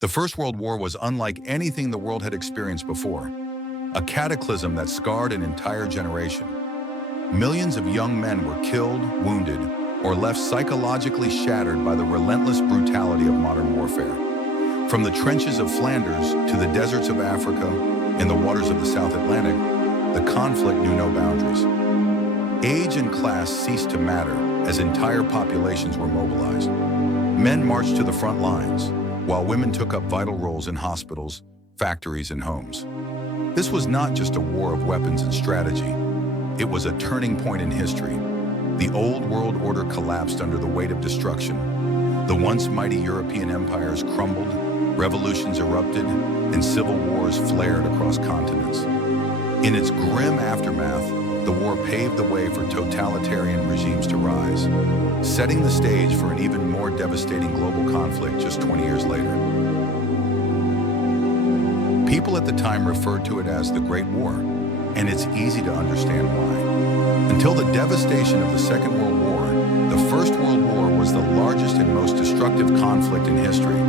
The First World War was unlike anything the world had experienced before, a cataclysm that scarred an entire generation. Millions of young men were killed, wounded, or left psychologically shattered by the relentless brutality of modern warfare. From the trenches of Flanders to the deserts of Africa and the waters of the South Atlantic, the conflict knew no boundaries. Age and class ceased to matter as entire populations were mobilized. Men marched to the front lines, while women took up vital roles in hospitals, factories, and homes. This was not just a war of weapons and strategy. It was a turning point in history. The old world order collapsed under the weight of destruction. The once mighty European empires crumbled, revolutions erupted, and civil wars flared across continents. In its grim aftermath, the war paved the way for totalitarian regimes to rise, setting the stage for an even more devastating global conflict just 20 years later. People at the time referred to it as the Great War, and it's easy to understand why. Until the devastation of the Second World War, the First World War was the largest and most destructive conflict in history.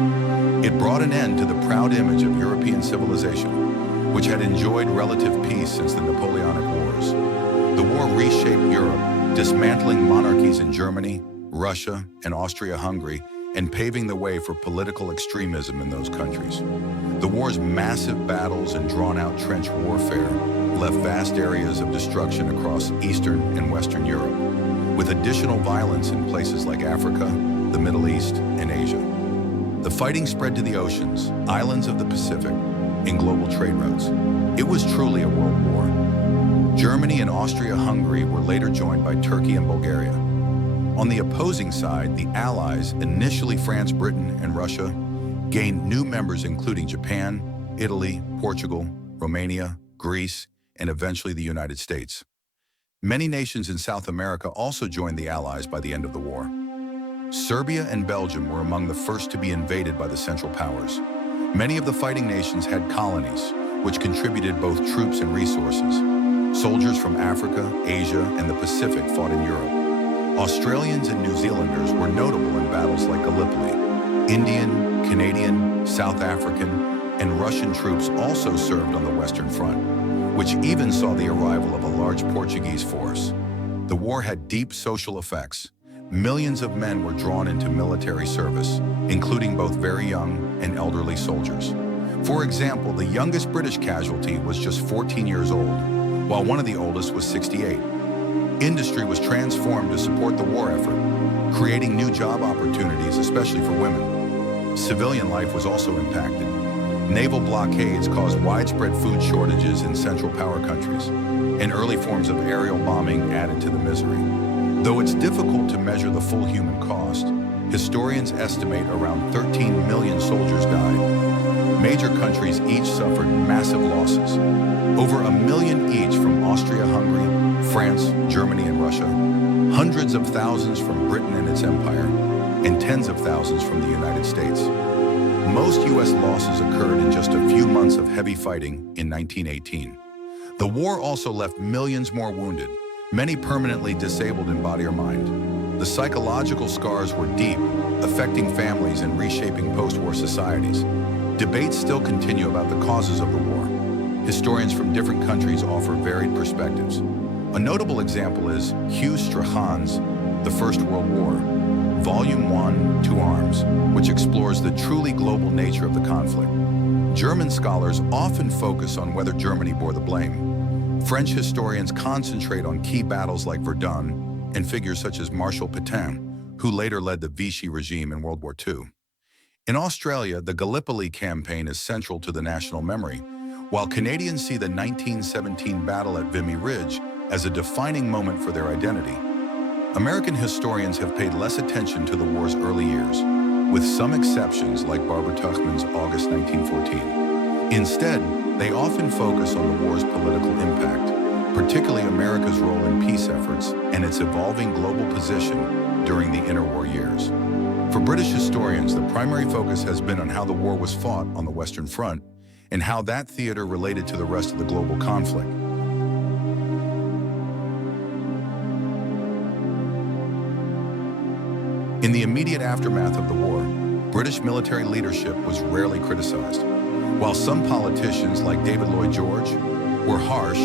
It brought an end to the proud image of European civilization, which had enjoyed relative peace since the Napoleonic Wars. The war reshaped Europe, dismantling monarchies in Germany, Russia, and Austria-Hungary, and paving the way for political extremism in those countries. The war's massive battles and drawn-out trench warfare left vast areas of destruction across Eastern and Western Europe, with additional violence in places like Africa, the Middle East, and Asia. The fighting spread to the oceans, islands of the Pacific, and global trade routes. It was truly a world war. Germany and Austria-Hungary were later joined by Turkey and Bulgaria. On the opposing side, the Allies, initially France, Britain, and Russia, gained new members including Japan, Italy, Portugal, Romania, Greece, and eventually the United States. Many nations in South America also joined the Allies by the end of the war. Serbia and Belgium were among the first to be invaded by the Central Powers. Many of the fighting nations had colonies, which contributed both troops and resources. Soldiers from Africa, Asia, and the Pacific fought in Europe. Australians and New Zealanders were notable in battles like Gallipoli. Indian, Canadian, South African, and Russian troops also served on the Western Front, which even saw the arrival of a large Portuguese force. The war had deep social effects. Millions of men were drawn into military service, including both very young and elderly soldiers. For example, the youngest British casualty was just 14 years old, while one of the oldest was 68. Industry was transformed to support the war effort, creating new job opportunities, especially for women. Civilian life was also impacted. Naval blockades caused widespread food shortages in Central Power countries, and early forms of aerial bombing added to the misery. Though it's difficult to measure the full human cost, historians estimate around 13 million soldiers died. Major countries each suffered massive losses. Over 1 million each from Austria-Hungary, France, Germany, and Russia, hundreds of thousands from Britain and its empire, and tens of thousands from the United States. Most U.S. losses occurred in just a few months of heavy fighting in 1918. The war also left millions more wounded, many permanently disabled in body or mind. The psychological scars were deep, affecting families and reshaping post-war societies. Debates still continue about the causes of the war. Historians from different countries offer varied perspectives. A notable example is Hugh Strahan's The First World War, Volume 1, Two Arms, which explores the truly global nature of the conflict. German scholars often focus on whether Germany bore the blame. French historians concentrate on key battles like Verdun and figures such as Marshal Pétain, who later led the Vichy regime in World War II. In Australia, the Gallipoli campaign is central to the national memory, while Canadians see the 1917 battle at Vimy Ridge as a defining moment for their identity. American historians have paid less attention to the war's early years, with some exceptions like Barbara Tuchman's August 1914. Instead, they often focus on the war's political impact, particularly America's role in peace efforts and its evolving global position during the interwar years. For British historians, the primary focus has been on how the war was fought on the Western Front and how that theater related to the rest of the global conflict. In the immediate aftermath of the war, British military leadership was rarely criticized. While some politicians, like David Lloyd George, were harsh,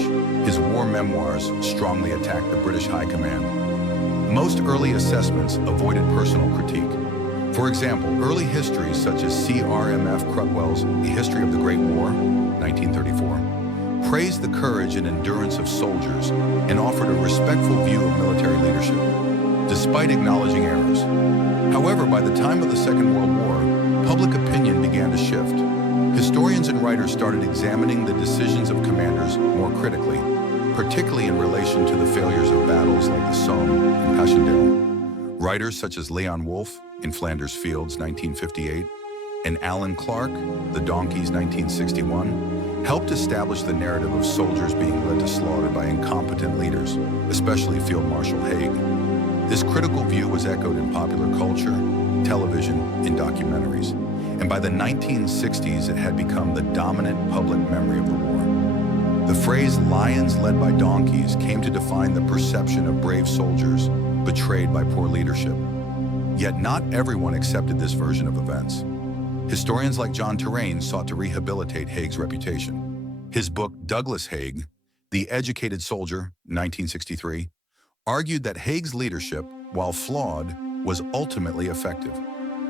his war memoirs strongly attacked the British High Command. Most early assessments avoided personal critique. For example, early histories such as C.R.M.F. Crutwell's The History of the Great War, 1934, praised the courage and endurance of soldiers and offered a respectful view of military leadership, despite acknowledging errors. However, by the time of the Second World War, public opinion began to shift. Historians and writers started examining the decisions of commanders more critically, particularly in relation to the failures of battles like the Somme and Passchendaele. Writers such as Leon Wolfe in Flanders Fields, 1958, and Alan Clark, The Donkeys, 1961, helped establish the narrative of soldiers being led to slaughter by incompetent leaders, especially Field Marshal Haig. This critical view was echoed in popular culture, television, and documentaries, and by the 1960s it had become the dominant public memory of the war. The phrase "lions led by donkeys" came to define the perception of brave soldiers betrayed by poor leadership. Yet not everyone accepted this version of events. Historians like John Terraine sought to rehabilitate Haig's reputation. His book, Douglas Haig, The Educated Soldier, 1963, argued that Haig's leadership, while flawed, was ultimately effective.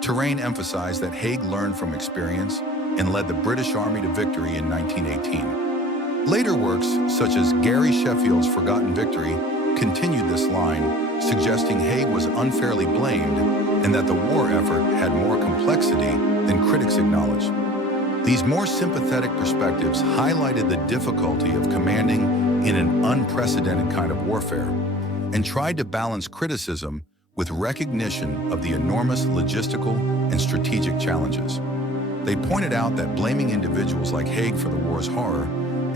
Terraine emphasized that Haig learned from experience and led the British Army to victory in 1918. Later works, such as Gary Sheffield's Forgotten Victory, continued this line, suggesting Haig was unfairly blamed and that the war effort had more complexity than critics acknowledged. These more sympathetic perspectives highlighted the difficulty of commanding in an unprecedented kind of warfare and tried to balance criticism with recognition of the enormous logistical and strategic challenges. They pointed out that blaming individuals like Haig for the war's horror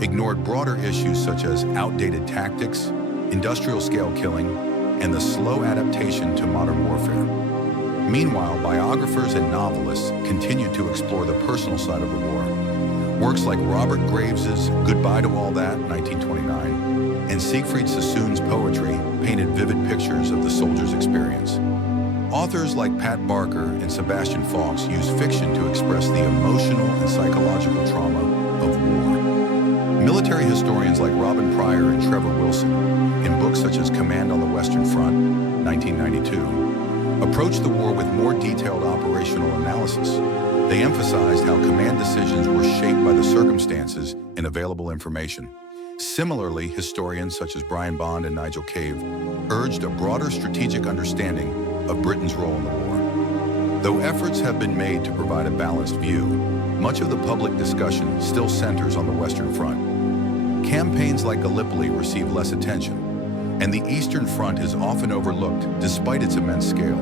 ignored broader issues such as outdated tactics, industrial-scale killing, and the slow adaptation to modern warfare. Meanwhile, biographers and novelists continued to explore the personal side of the war. Works like Robert Graves's Goodbye to All That, 1929, and Siegfried Sassoon's poetry painted vivid pictures of the soldier's experience. Authors like Pat Barker and Sebastian Faulks used fiction to express the emotional and psychological trauma of war. Military historians like Robin Pryor and Trevor Wilson, in books such as Command on the Western Front, 1992, approached the war with more detailed operational analysis. They emphasized how command decisions were shaped by the circumstances and available information. Similarly, historians such as Brian Bond and Nigel Cave urged a broader strategic understanding of Britain's role in the war. Though efforts have been made to provide a balanced view, much of the public discussion still centers on the Western Front. Campaigns like Gallipoli receive less attention, and the Eastern Front is often overlooked despite its immense scale.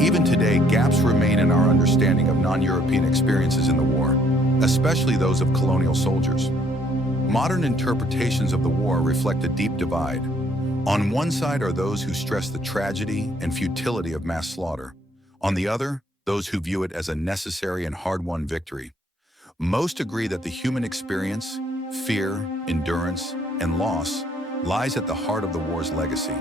Even today, gaps remain in our understanding of non-European experiences in the war, especially those of colonial soldiers. Modern interpretations of the war reflect a deep divide. On one side are those who stress the tragedy and futility of mass slaughter. On the other, those who view it as a necessary and hard-won victory. Most agree that the human experience, fear, endurance, and loss lies at the heart of the war's legacy.